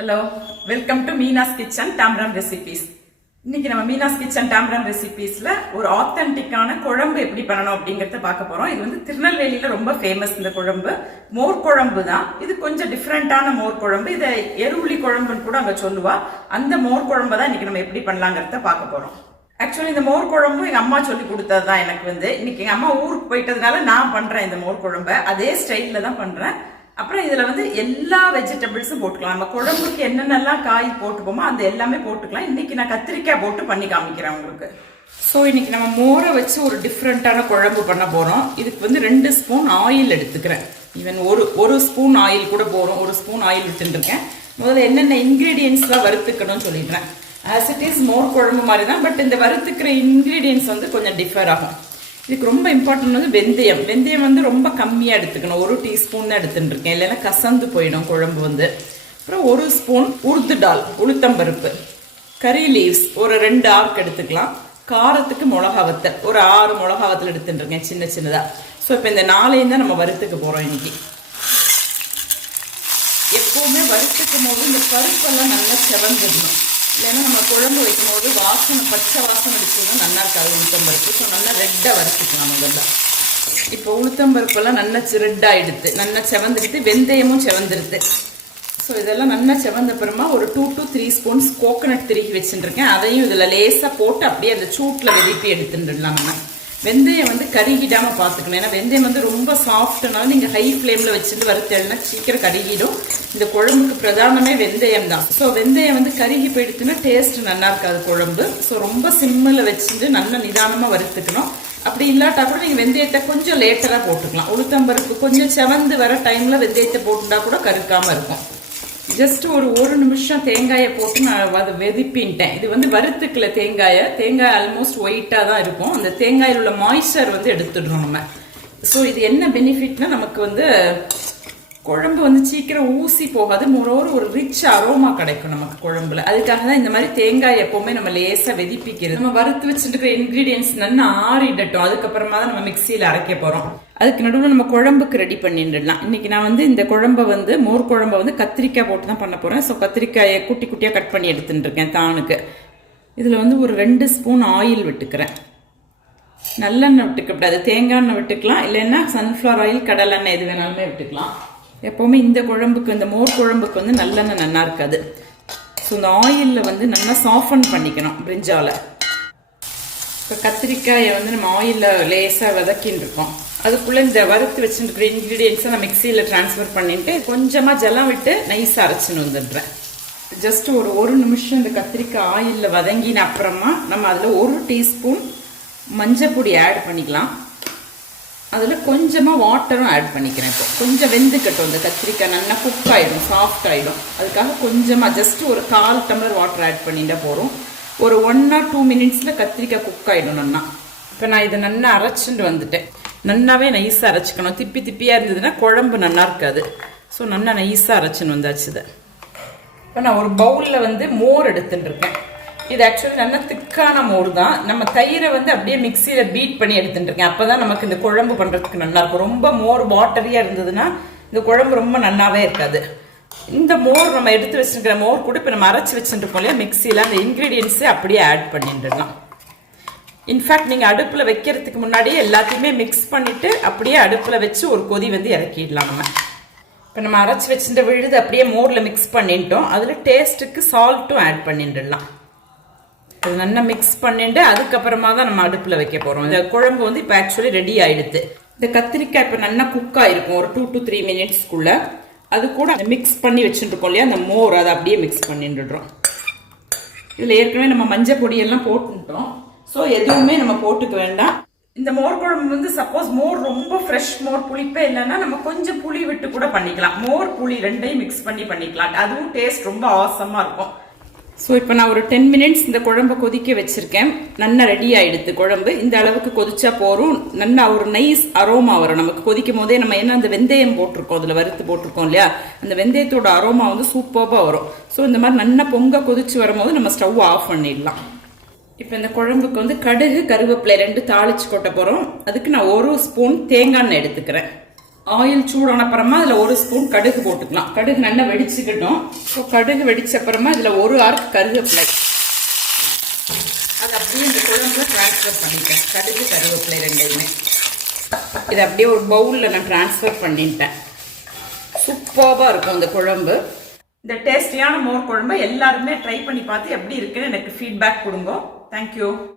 Hello, welcome to Meena's kitchen டாம்ரம் recipes. இன்னைக்கு நம்ம மீனாஸ் கிச்சன் டாம்ரம் ரெசிபீஸ்ல ஒரு ஆத்தென்டிக்கான குழம்பு எப்படி பண்ணணும் அப்படிங்கறத பார்க்க போறோம். இது வந்து திருநெல்வேலியில ரொம்ப ஃபேமஸ். இந்த குழம்பு மோர் குழம்பு தான். இது கொஞ்சம் டிஃப்ரெண்டான மோர் குழம்பு. இதை எருளி குழம்புன்னு கூட அங்க சொல்லுவா. அந்த மோர் குழம்பு தான் இன்னைக்கு நம்ம எப்படி பண்ணலாங்கிறத பார்க்க போறோம். ஆக்சுவலி இந்த மோர் குழம்பு எங்க அம்மா சொல்லி கொடுத்தது தான் எனக்கு வந்து. இன்னைக்கு எங்க அம்மா ஊருக்கு போயிட்டதுனால நான் பண்றேன் இந்த மோர் குழம்பை. அதே ஸ்டைல்ல தான் பண்றேன். அப்புறம் இதுல வந்து எல்லா வெஜிடபிள்ஸும் போட்டுக்கலாம். நம்ம குழம்புக்கு என்னென்னலாம் காய் போட்டுப்போமோ அந்த எல்லாமே போட்டுக்கலாம். இன்னைக்கு நான் கத்திரிக்காய் போட்டு பண்ணி காமிக்கிறேன் உங்களுக்கு. ஸோ இன்னைக்கு நம்ம மோரை வச்சு ஒரு டிஃப்ரெண்டான குழம்பு பண்ண போறோம். இதுக்கு வந்து 2 ஸ்பூன் ஆயில் எடுத்துக்கிறேன். ஈவன் ஒரு ஸ்பூன் ஆயில் கூட போறோம். 1 ஸ்பூன் ஆயில் விட்டுருக்கேன். முதல்ல என்னென்ன இன்கிரீடியன்ஸ்லாம் வறுத்துக்கணும்னு சொல்லிடுறேன். ஆஸ் இட் இஸ் மோர் குழம்பு மாதிரி தான், பட் இந்த வறுத்துக்கிற இன்கிரீடியன்ஸ் வந்து கொஞ்சம் டிஃபர் ஆகும். இதுக்கு ரொம்ப இம்பார்ட்டன்ட் வந்து வெந்தயம். வெந்தயம் வந்து ரொம்ப கம்மியாக எடுத்துக்கணும். 1 டீஸ்பூன் தான் எடுத்துட்டு இருக்கேன், இல்லைன்னா கசந்து போயிடும் குழம்பு வந்து. அப்புறம் 1 ஸ்பூன் உருது டால், உளுத்தம்பருப்பு, கறி லீவ்ஸ் ஒரு 2 ஆர்க் எடுத்துக்கலாம். காரத்துக்கு மிளகா வத்தல் ஒரு 6 மிளகா வத்தல் எடுத்துட்டு இருக்கேன் சின்ன சின்னதாக. ஸோ இப்போ இந்த 4ஐயும் தான் நம்ம வறுத்துக்க போகிறோம் இன்னைக்கு. எப்போவுமே வறுத்துக்கும் போது இந்த பருப்பெல்லாம் நல்லா செவந்துடணும், இல்லைன்னா நம்ம குழம்பு வைக்கும் போது வாசனை பச்சை வாசனை அடிச்சதும் நல்லா இருக்காது உளுத்தம்பருப்பு. ஸோ நல்லா ரெட்டாக வறுத்துக்கலாம் முதல்ல. இப்போ உளுத்தம்பருப்பெல்லாம் நல்லா ரெட்டாகிடுது, நல்லா செவந்துடுது. வெந்தயமும் செவந்துடுது. ஸோ இதெல்லாம் நல்லா செவந்த அப்புறமா ஒரு 2 to 3 ஸ்பூன்ஸ் கோகனட் திருகி வச்சுட்டுருக்கேன். அதையும் இதில் லேசாக போட்டு அப்படியே அந்த சூட்டில் வெதிப்பி எடுத்துட்டுலாம். நம்ம வெந்தயம் வந்து கருகிடாமல் பார்த்துக்கணும். ஏன்னா வெந்தயம் வந்து ரொம்ப சாஃப்ட்னாலும் நீங்கள் ஹை ஃப்ளேமில் வச்சுட்டு வறுத்தேன்னா சீக்கிரம் கருகிடும். இந்த குழம்புக்கு பிரதானமே வெந்தயம் தான். ஸோ வெந்தயம் வந்து கருகி போயிடுச்சுன்னா டேஸ்ட் நல்லா இருக்காது குழம்பு. ஸோ ரொம்ப சிம்மில் வச்சுட்டு நல்லா நிதானமாக வறுத்துக்கணும். அப்படி இல்லாட்டா கூட நீங்கள் வெந்தயத்தை கொஞ்சம் லேட்டராக போட்டுக்கலாம். உளுத்தம்பருப்பு கொஞ்சம் செவந்து வர டைமில் வெந்தயத்தை போட்டுட்டா கூட கருக்காமல் இருக்கும். ஜஸ்ட் ஒரு நிமிஷம் தேங்காயை போட்டு நான் அதை வெதிப்பின்ட்டேன். இது வந்து வறுத்துக்கல தேங்காய் ஆல்மோஸ்ட் ஒயிட்டாக தான் இருக்கும். அந்த தேங்காயில் உள்ள மாய்ஸ்சர் வந்து எடுத்துடுறோம் நம்ம. ஸோ இது என்ன பெனிஃபிட்னா நமக்கு வந்து குழம்பு வந்து சீக்கிரம் ஊசி போகாது. மோரோவர் ஒரு ரிச் அரோமா கிடைக்கும் நமக்கு குழம்புல. அதுக்காக தான் இந்த மாதிரி தேங்காய் எப்பவுமே நம்ம லேசாக வெதிப்பிக்கிறது. நம்ம வறுத்து வச்சுருக்கிற இன்கிரீடியன்ஸ் நல்லா ஆறிடட்டும். அதுக்கப்புறமா தான் நம்ம மிக்சியில் அரைக்க போகிறோம். அதுக்கு நடுவில் நம்ம குழம்புக்கு ரெடி பண்ணிடலாம். இன்னைக்கு நான் வந்து இந்த குழம்பை வந்து மோர் குழம்பை வந்து கத்திரிக்காய் போட்டு தான் பண்ண போகிறேன். ஸோ கத்திரிக்காயை குட்டி குட்டியாக கட் பண்ணி எடுத்துட்டு இருக்கேன் தானுக்கு. இதில் வந்து ஒரு 2 ஸ்பூன் ஆயில் விட்டுக்கிறேன். நல்லெண்ணெய் விட்டுக்கப்படாது, தேங்காய் எண்ணெய் விட்டுக்கலாம், இல்லைன்னா சன்ஃப்ளவர் ஆயில், கடலெண்ணெய் எது வேணாலுமே விட்டுக்கலாம். எப்போவுமே இந்த குழம்புக்கு, இந்த மோர் குழம்புக்கு வந்து நல்லெண்ணெய் நல்லா இருக்காது. ஸோ இந்த ஆயிலில் வந்து நல்லா சாஃபன் பண்ணிக்கணும் பிரிஞ்சால. இப்போ கத்திரிக்காயை வந்து நம்ம ஆயிலில் லேசாக வதக்கின்னு இருக்கோம். அதுக்குள்ளே இந்த வறுத்து வச்சுருக்கிற இன்க்ரீடியன்ஸை நான் மிக்சியில் ட்ரான்ஸ்ஃபர் பண்ணிட்டு கொஞ்சமாக ஜலம் விட்டு நைஸாக அரைச்சின்னு வந்துடுறேன். ஜஸ்ட் ஒரு நிமிஷம் இந்த கத்திரிக்காய் ஆயிலில் வதங்கின அப்புறமா நம்ம அதில் 1 டீஸ்பூன் மஞ்சள் பொடி ஆட் பண்ணிக்கலாம். அதில் கொஞ்சமாக வாட்டரும் ஆட் பண்ணிக்கிறேன். இப்போ கொஞ்சம் வெந்துக்கட்டும். இந்த கத்திரிக்காய் நல்லா குக் ஆகிடும், சாஃப்ட் ஆகிடும். அதுக்காக கொஞ்சமாக ஜஸ்ட் ஒரு 1/4 டம்ளர் வாட்டர் ஆட் பண்ணிட்டா போகிறோம். ஒரு 1 or 2 மினிட்ஸில் கத்திரிக்காய் குக் ஆகிடும் நல்லா. இப்போ நான் இதை நல்லா அரைச்சிட்டு வந்துட்டேன். நல்லாவே நைஸாக அரைச்சிக்கணும். திப்பியாக இருந்ததுன்னா குழம்பு நல்லா இருக்காது. ஸோ நல்லா நைஸாக அரைச்சின்னு வந்தாச்சு இதை. இப்போ நான் ஒரு பவுலில் வந்து மோர் எடுத்துட்டு இருக்கேன். இது ஆக்சுவலி நல்லா திக்கான மோர் தான். நம்ம தயிரை வந்து அப்படியே மிக்சியில் பீட் பண்ணி எடுத்துட்டு இருக்கேன். அப்போ தான் நமக்கு இந்த குழம்பு பண்ணுறதுக்கு நல்லா இருக்கும். ரொம்ப மோர் வாட்டரியாக இருந்ததுன்னா இந்த குழம்பு ரொம்ப நல்லாவே இருக்காது. இந்த மோர் நம்ம எடுத்து வச்சுருக்கிற மோர் கூட இப்போ நம்ம அரைச்சி வச்சுருக்கோம் இல்லையா மிக்சியில், அந்த இன்க்ரீடியன்ஸை அப்படியே ஆட் பண்ணிட்டுலாம். இன்ஃபேக்ட் நீங்கள் அடுப்பில் வைக்கிறதுக்கு முன்னாடியே எல்லாத்தையுமே மிக்ஸ் பண்ணிவிட்டு அப்படியே அடுப்பில் வச்சு ஒரு கொதி வந்து இறக்கிடலாம். நம்ம இப்போ நம்ம அரைச்சி வச்சுட்டு விழுது அப்படியே மோரில் மிக்ஸ் பண்ணிட்டோம். அதில் டேஸ்ட்டுக்கு சால்ட்டும் ஆட் பண்ணிடலாம். அது நல்லா மிக்ஸ் பண்ணிட்டு அதுக்கப்புறமா தான் நம்ம அடுப்பில் வைக்க போகிறோம். இந்த குழம்பு வந்து இப்போ ஆக்சுவலி ரெடி ஆகிடுது. இந்த கத்திரிக்காய் இப்போ நல்லா குக் ஆகிருக்கும் ஒரு 2 to 3 மினிட்ஸ்க்குள்ளே. அது கூட மிக்ஸ் பண்ணி வச்சுருக்கோம் இல்லையா அந்த மோர், அதை அப்படியே மிக்ஸ் பண்ணிட்டுறோம். இதில் ஏற்கனவே நம்ம மஞ்சள் பொடியெல்லாம் போட்டுட்டோம். ஸோ எதுவுமே நம்ம போட்டுக்க வேண்டாம். இந்த மோர் குழம்பு வந்து சப்போஸ் மோர் ரொம்ப ஃப்ரெஷ் மோர் புளிப்பே இல்லைன்னா நம்ம கொஞ்சம் புளி விட்டு கூட பண்ணிக்கலாம். மோர் புளி 2ஐயும் மிக்ஸ் பண்ணிக்கலாம். அதுவும் டேஸ்ட் ரொம்ப ஆசமாக இருக்கும். ஸோ இப்போ நான் ஒரு 10 மினிட்ஸ் இந்த குழம்பை கொதிக்க வச்சுருக்கேன். நல்லா ரெடி ஆகிடுது குழம்பு. இந்த அளவுக்கு கொதிச்சா போகிறோம். நல்லா ஒரு நைஸ் அரோமா வரும் நமக்கு கொதிக்கும் போதே. நம்ம என்ன அந்த வெந்தயம் போட்டிருக்கோம், அதில் வறுத்து போட்டிருக்கோம் இல்லையா, அந்த வெந்தயத்தோட அரோமா வந்து சூப்பராக வரும். ஸோ இந்த மாதிரி நல்லா பொங்க கொதிச்சு வரும்போது நம்ம ஸ்டவ் ஆஃப் பண்ணிடலாம். இப்போ இந்த குழம்புக்கு வந்து கடுகு, கருவேப்பிலை 2 தாளிச்சு கொட்ட போகிறோம். அதுக்கு நான் 1 ஸ்பூன் தேங்காய் எண்ணெய் எடுத்துக்கிறேன். ஆயில் சூடான அப்புறமா அதில் 1 ஸ்பூன் கடுகு போட்டுக்கலாம். கடுகு நல்லா வெடிச்சுக்கிட்டோம். ஸோ கடுகு வெடிச்ச அப்புறமா இதில் 1 ஆர்க் கருவேப்பிலை அது அப்படியே இந்த குழம்புல ட்ரான்ஸ்ஃபர் பண்ணிட்டேன். கடுகு கருவேப்பிலை ரெண்டையுமே இதை அப்படியே ஒரு பவுலில் நான் ட்ரான்ஸ்ஃபர் பண்ணிட்டேன். சூப்பராக இருக்கும் இந்த குழம்பு. இந்த டேஸ்டியான மோர் குழம்பு எல்லாருமே ட்ரை பண்ணி பார்த்து எப்படி இருக்குன்னு எனக்கு ஃபீட்பேக் கொடுங்க. தேங்க்யூ.